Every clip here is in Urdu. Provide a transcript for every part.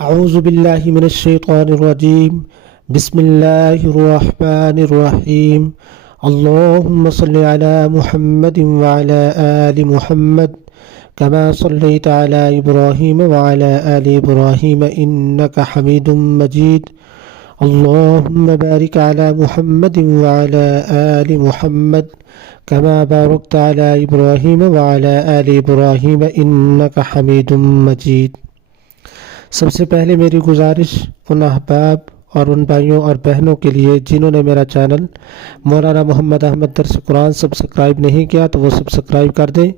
اعوذ باللہ من الشیطان الرجیم بسم اللہ الرحمن الرحیم اللہم صلی علی محمد وعلی آل محمد كما صلیت علی ابراہیم وعلی آل ابراہیم انکا حمید مجید اللہم بارک علی محمد وعلی آل محمد كما بارکت علی ابراہیم وعلی آل ابراہیم انکا حمید مجید۔ سب سے پہلے میری گزارش ان احباب اور ان بھائیوں اور بہنوں کے لیے جنہوں نے میرا چینل مولانا محمد احمد درس قرآن سبسکرائب نہیں کیا تو وہ سبسکرائب کر دیں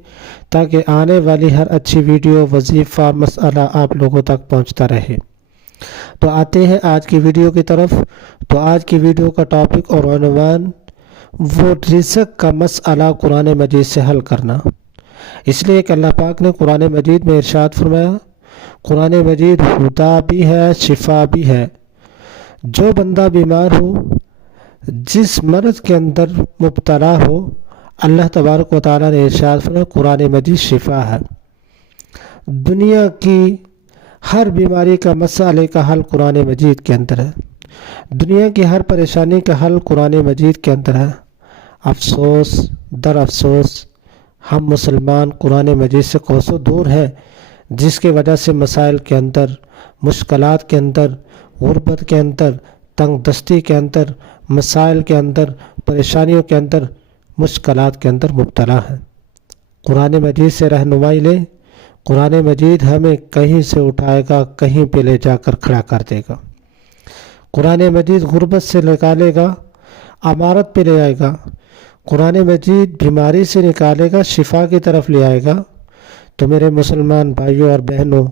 تاکہ آنے والی ہر اچھی ویڈیو وظیفہ مسئلہ آپ لوگوں تک پہنچتا رہے۔ تو آتے ہیں آج کی ویڈیو کی طرف۔ تو آج کی ویڈیو کا ٹاپک اور عنوان وہ رزق کا مسئلہ قرآن مجید سے حل کرنا، اس لیے کہ اللہ پاک نے قرآن مجید میں ارشاد فرمایا، قرآن مجید ہدا بھی ہے شفا بھی ہے۔ جو بندہ بیمار ہو، جس مرض کے اندر مبتلا ہو، اللہ تبارک و تعالیٰ نے ارشاد فرمایا قرآن مجید شفا ہے۔ دنیا کی ہر بیماری کا مسئلے کا حل قرآن مجید کے اندر ہے، دنیا کی ہر پریشانی کا حل قرآن مجید کے اندر ہے۔ افسوس در افسوس ہم مسلمان قرآن مجید سے کوسوں دور ہیں، جس کی وجہ سے مسائل کے اندر، مشکلات کے اندر، غربت کے اندر، تنگ دستی کے اندر، مسائل کے اندر، پریشانیوں کے اندر، مشکلات کے اندر مبتلا ہیں۔ قرآن مجید سے رہنمائی لیں، قرآن مجید ہمیں کہیں سے اٹھائے گا، کہیں پہ لے جا کر کھڑا کر دے گا۔ قرآن مجید غربت سے نکالے گا، امارت پہ لے آئے گا۔ قرآن مجید بیماری سے نکالے گا، شفا کی طرف لے آئے گا۔ تو میرے مسلمان بھائیوں اور بہنوں،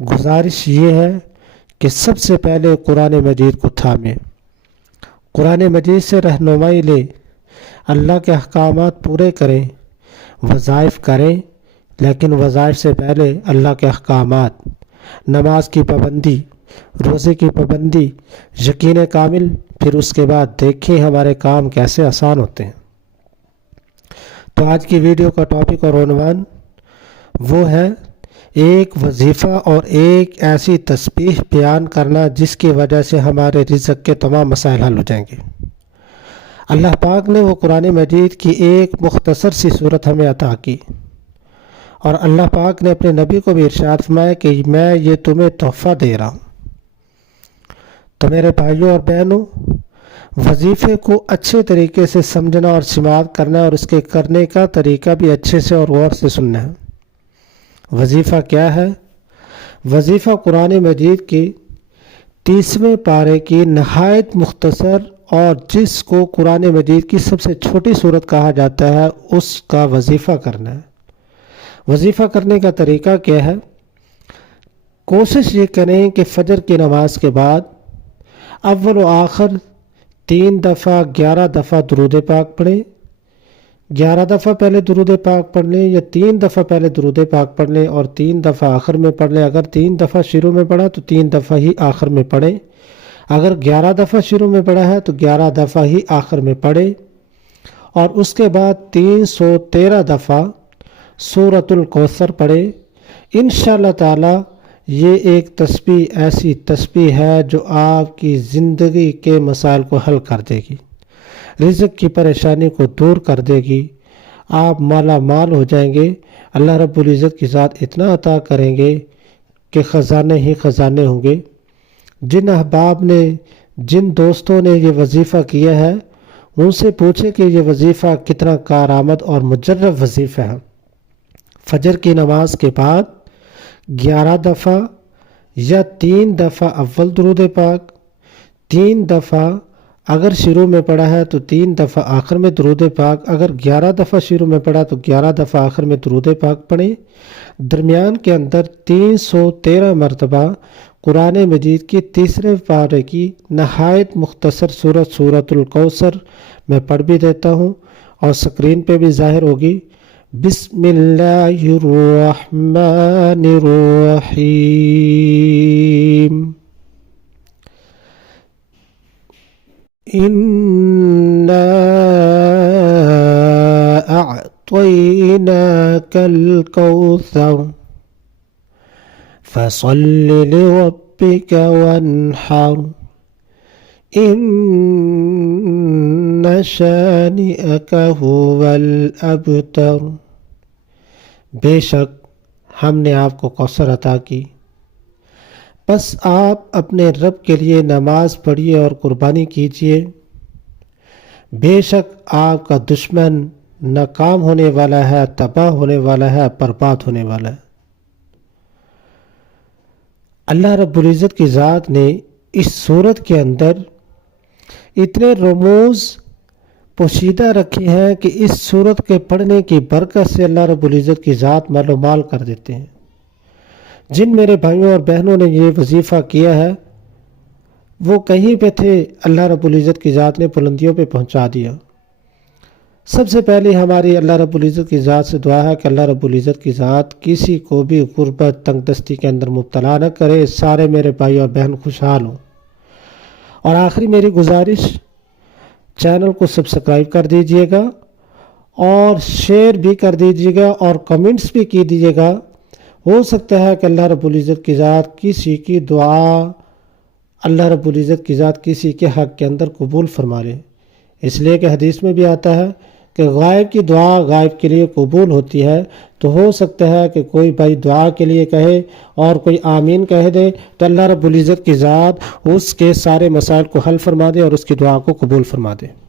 گزارش یہ ہے کہ سب سے پہلے قرآن مجید کو تھامیں، قرآن مجید سے رہنمائی لیں، اللہ کے احکامات پورے کریں، وظائف کریں، لیکن وظائف سے پہلے اللہ کے احکامات، نماز کی پابندی، روزے کی پابندی، یقین کامل، پھر اس کے بعد دیکھیں ہمارے کام کیسے آسان ہوتے ہیں۔ تو آج کی ویڈیو کا ٹاپک اور عنوان وہ ہے ایک وظیفہ اور ایک ایسی تسبیح بیان کرنا جس کی وجہ سے ہمارے رزق کے تمام مسائل حل ہو جائیں گے۔ اللہ پاک نے وہ قرآن مجید کی ایک مختصر سی صورت ہمیں عطا کی، اور اللہ پاک نے اپنے نبی کو بھی ارشاد فرمایا کہ میں یہ تمہیں تحفہ دے رہا ہوں۔ تو میرے بھائیوں اور بہنوں، وظیفے کو اچھے طریقے سے سمجھنا اور سماعت کرنا ہے، اور اس کے کرنے کا طریقہ بھی اچھے سے اور غور سے سننا ہے۔ وظیفہ کیا ہے؟ وظیفہ قرآن مجید کی 30ویں پارے کی نہایت مختصر اور جس کو قرآن مجید کی سب سے چھوٹی صورت کہا جاتا ہے، اس کا وظیفہ کرنا ہے۔ وظیفہ کرنے کا طریقہ کیا ہے؟ کوشش یہ کریں کہ فجر کی نماز کے بعد اول و آخر 3 دفعہ 11 دفعہ درود پاک پڑھیں۔ 11 دفعہ پہلے درود پاک پڑھ لیں، یا 3 دفعہ پہلے درود پاک پڑھ لیں اور 3 دفعہ آخر میں پڑھ لیں۔ اگر 3 دفعہ شروع میں پڑھا تو 3 دفعہ ہی آخر میں پڑھیں۔ اگر 11 دفعہ شروع میں پڑھا ہے تو 11 دفعہ ہی آخر میں پڑھیں، اور اس کے بعد 313 دفعہ سورۃ الکوثر پڑھیں۔ انشاءاللہ تعالی یہ ایک تسبیح ایسی تسبیح ہے جو آپ کی زندگی کے مسائل کو حل کر دے گی، رزق کی پریشانی کو دور کر دے گی، آپ مالا مال ہو جائیں گے۔ اللہ رب العزت کی ذات اتنا عطا کریں گے کہ خزانے ہی خزانے ہوں گے۔ جن احباب نے، جن دوستوں نے یہ وظیفہ کیا ہے، ان سے پوچھیں کہ یہ وظیفہ کتنا کارآمد اور مجرب وظیفہ ہے۔ فجر کی نماز کے بعد 11 دفعہ یا 3 دفعہ اول درود پاک، 3 دفعہ اگر شروع میں پڑھا ہے تو 3 دفعہ آخر میں درود پاک، اگر 11 دفعہ شروع میں پڑھا تو 11 دفعہ آخر میں درود پاک پڑھیں۔ درمیان کے اندر 313 مرتبہ قرآن مجید کی 3 پارے کی نہایت مختصر صورت سورۃ الکوثر میں پڑھ بھی دیتا ہوں، اور سکرین پہ بھی ظاہر ہوگی۔ بسم اللہ الرحمن الرحیم۔ إِنَّا أَعْطَيْنَاكَ الْكَوْثَرَ فصل لربك وانحر ان شانئك هو الابتر۔ بے شک ہم نے آپ کو کوثر عطا کی، بس آپ اپنے رب کے لیے نماز پڑھیے اور قربانی کیجیے، بے شک آپ کا دشمن ناکام ہونے والا ہے، تباہ ہونے والا ہے، برباد ہونے والا ہے۔ اللہ رب العزت کی ذات نے اس صورت کے اندر اتنے رموز پوشیدہ رکھے ہیں کہ اس صورت کے پڑھنے کی برکت سے اللہ رب العزت کی ذات مال و مال کر دیتے ہیں۔ جن میرے بھائیوں اور بہنوں نے یہ وظیفہ کیا ہے وہ کہیں پہ تھے، اللہ رب العزت کی ذات نے بلندیوں پہ پہنچا دیا۔ سب سے پہلے ہماری اللہ رب العزت کی ذات سے دعا ہے کہ اللہ رب العزت کی ذات کسی کو بھی غربت تنگ دستی کے اندر مبتلا نہ کرے، سارے میرے بھائی اور بہن خوشحال ہوں۔ اور آخری میری گزارش، چینل کو سبسکرائب کر دیجئے گا اور شیئر بھی کر دیجئے گا اور کمنٹس بھی کی دیجئے گا۔ ہو سکتا ہے کہ اللہ رب العزت کی ذات کسی کی دعا اللہ رب العزت کی ذات کسی کے حق کے اندر قبول فرما لے، اس لیے کہ حدیث میں بھی آتا ہے کہ غائب کی دعا غائب کے لیے قبول ہوتی ہے۔ تو ہو سکتا ہے کہ کوئی بھائی دعا کے لیے کہے اور کوئی آمین کہہ دے تو اللہ رب العزت کی ذات اس کے سارے مسائل کو حل فرما دے اور اس کی دعا کو قبول فرما دے۔